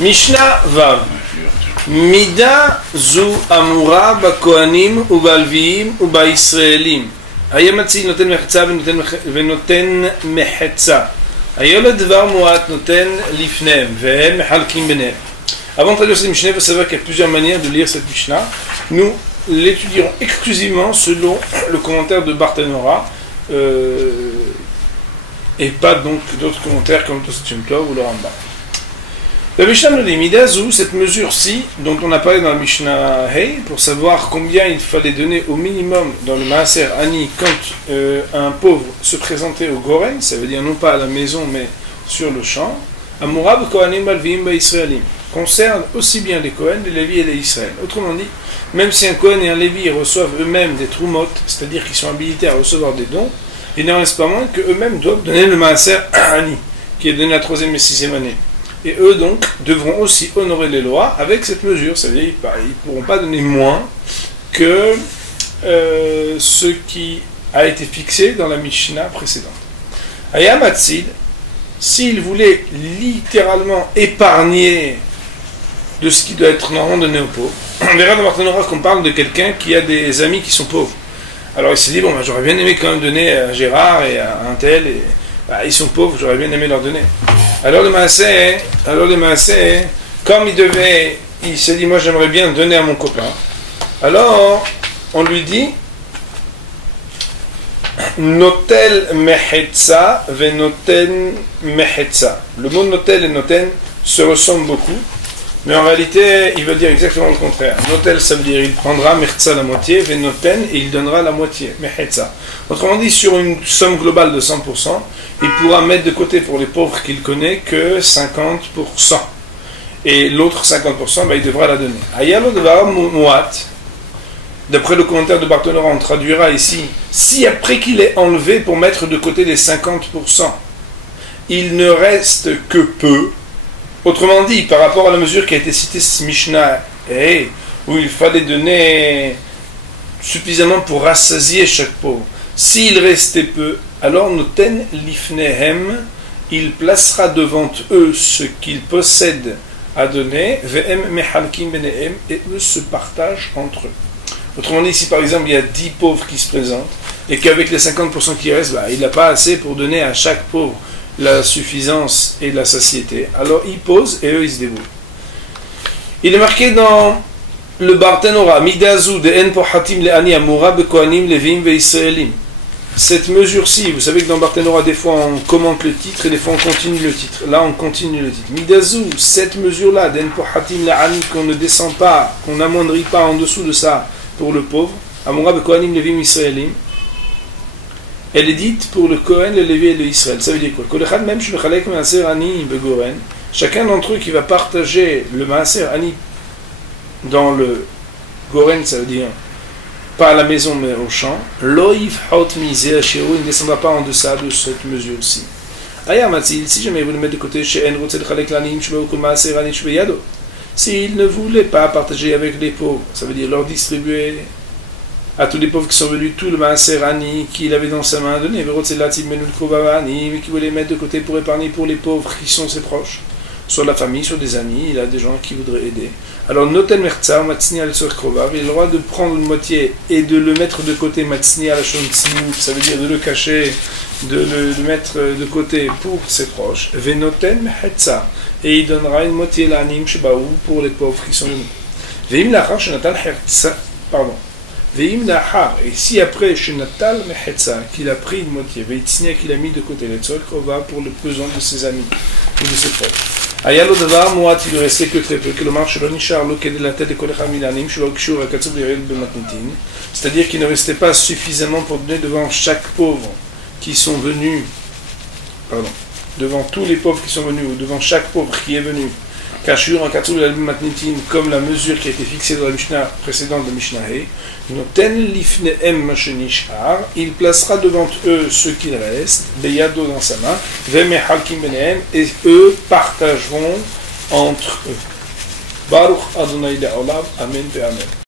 Mishnah Vav. Mida zu amura bakohanim ubalviim ubaisraelim. Ayamatzi noten mechetza venoten mechetza. Ayolad dvar muat noten lifnem vehem mechalkim benem. Avant de traduire cette Mishnah, il faut savoir qu'il y a plusieurs manières de lire cette Mishnah. Nous l'étudierons exclusivement selon le commentaire de Barthénora et pas donc d'autres commentaires comme Tosfot Shem Tov ou le Rambam. La Mishnah nous dit Midazu, cette mesure-ci, dont on a parlé dans la Mishnah Hey, pour savoir combien il fallait donner au minimum dans le Maaser Ani quand un pauvre se présentait au Goren, ça veut dire non pas à la maison mais sur le champ, Amurab Kohanim Balviim Baisraelim, concerne aussi bien les Kohen, les Lévi et les Israël. Autrement dit, même si un Kohen et un Lévi reçoivent eux-mêmes des Trumot, c'est-à-dire qu'ils sont habilités à recevoir des dons, il n'en reste pas moins qu'eux-mêmes doivent donner le Maaser Ani, qui est donné la 3e et 6e année. Et eux donc devront aussi honorer les lois avec cette mesure, c'est-à-dire qu'ils ne pourront pas donner moins que ce qui a été fixé dans la Mishnah précédente. Ayam Hatsid, s'il voulait littéralement épargner de ce qui doit être normalement donné aux pauvres, on verra dans Barthénora qu'on parle de quelqu'un qui a des amis qui sont pauvres. Alors il s'est dit, bon, ben, j'aurais bien aimé quand même donner à Gérard et à un tel, et ils sont pauvres, j'aurais bien aimé leur donner. Alors le Maaser, comme il s'est dit, moi j'aimerais bien donner à mon copain. Alors, on lui dit, Notel Mechetza Venoten Mechetza. Le mot Notel et Noten se ressemblent beaucoup, mais en réalité, ils veulent dire exactement le contraire. Notel, ça veut dire il prendra Mechetza la moitié, Venoten, et il donnera la moitié, Mechetza. Autrement dit, sur une somme globale de 100%, il pourra mettre de côté pour les pauvres qu'il connaît que 50%. Et l'autre 50%, il devra la donner. Ayalo devara muat. D'après le commentaire de Barthénora, on traduira ici, si après qu'il ait enlevé pour mettre de côté les 50%, il ne reste que peu, autrement dit, par rapport à la mesure qui a été citée ce Mishnah, où il fallait donner suffisamment pour rassasier chaque pauvre, s'il restait peu, alors noten lifnehem, il placera devant eux ce qu'ils possèdent à donner, vehem mechalkim benehem, et eux se partagent entre eux. Autrement dit, si par exemple il y a 10 pauvres qui se présentent, et qu'avec les 50% qui restent, il n'a pas assez pour donner à chaque pauvre la suffisance et la satiété, alors il pose et eux ils se débrouillent. Il est marqué dans le Barthénora, Midazu de en pohatim le'ani amura bekohanim levim ve'israelim. Cette mesure-ci, vous savez que dans Barthénora, des fois on commente le titre et des fois on continue le titre. Là on continue le titre. Midazu, cette mesure-là, d'en pohatim le'ani, qu'on ne descend pas, qu'on n'amoindrit pas en dessous de ça pour le pauvre, amura bekohanim levim israelim, elle est dite pour le Kohen, le Lévi et le Israël. Ça veut dire quoi? Chacun d'entre eux qui va partager le Maaser Ani dans le Goren, ça veut dire pas à la maison mais au champ, Loïf Haut Miser Shiro, il ne descendra pas en deçà de cette mesure-ci. Si jamais vous le mettez de côté, s'il ne voulait pas partager avec les pauvres, ça veut dire leur distribuer à tous les pauvres qui sont venus tout le Maaser Ani qu'il avait dans sa main à donner, mais qui voulait mettre de côté pour épargner pour les pauvres qui sont ses proches, sur la famille, sur des amis, il a des gens qui voudraient aider. Alors Noten Mertza, Matsni al Krovav, il a le droit de prendre une moitié et de le mettre de côté, Matsni al Shontzimut, ça veut dire de le cacher, de le mettre de côté pour ses proches, Venoten Mehetza, et il donnera une moitié l'Anim Shebaou pour les pauvres qui sont venus. Veim Lachar Shenatan Hertza, pardon. Veim Lachar, et si après Shenatal Mehetza, qu'il a pris une moitié, Veitsnia qu'il a mis de côté, Letzol Krovav pour le besoin de ses amis ou de ses proches. Ayalo Davar Moat, il ne restait que très peu, que le marche Shalonisha Arloke de la tête de Kolecham Milanim, Shulokshur Akatsub Yerel Bematnitin, c'est-à-dire qu'il ne restait pas suffisamment pour donner devant chaque pauvre qui sont venus, devant tous les pauvres qui sont venus, ou devant chaque pauvre qui est venu, Kashur Akatsub Yerel Bematnitin, comme la mesure qui a été fixée dans la Mishnah précédente de Mishnah He, Noten Lifnehem Mashenishar, il placera devant eux ce qu'il reste, Beyado dans sa main, Vemehalkim Benehem, et eux partageront entre eux. Baruch Adonai Le'olam, Amen ve Amen.